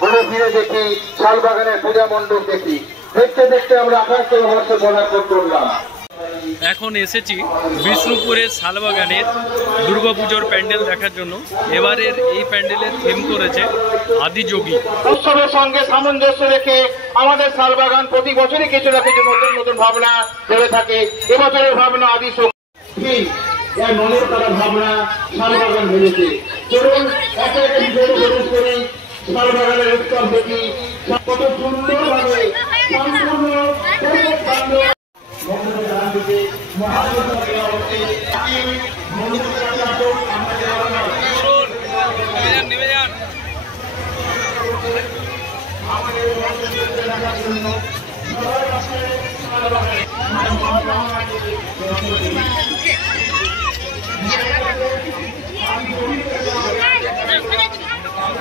ঘুরে ফিরে দেখি, শালবাগানের পূজা মণ্ডপ দেখি। দেখতে দেখতে আমরা ৭৮ বর্ষ পদার্পণ করলাম। এখন এসেছি বিষ্ণুপুরের শালবাগানের দুর্গাপুজোর প্যান্ডেল দেখার জন্য। এবারের এই প্যান্ডেলের থিম করেছে আদিযোগী। উৎসবের সঙ্গে সামঞ্জস্য রেখে আমাদের শালবাগান প্রতি বছরই কিছু না কিছু নতুন নতুন ভাবনা চলে থাকে। এবছরের ভাবনা আদিশক্তি, মনের করা ভাবনা শালবাগান ভেবেছে। চলুন একে একে প্রবেশ করি, শালবাগানের উৎসব দেখি কত সুন্দরভাবে সম্পূর্ণ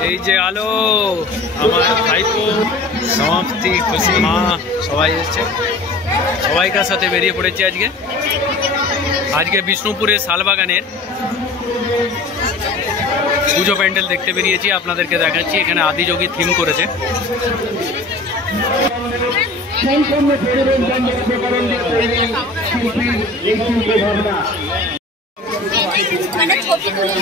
এই যে আলো, আমার ভাইপো, সমাপ্তি, খুশি মা সবাই এসছে। সবাইকার সাথে বেরিয়ে পড়েছি আজকে বিষ্ণুপুরের শালবাগানের পুজো প্যান্ডেল দেখতে বেরিয়েছি। আপনাদেরকে দেখাচ্ছি, এখানে আদিযোগী থিম করেছে। মানে ছবি তুলে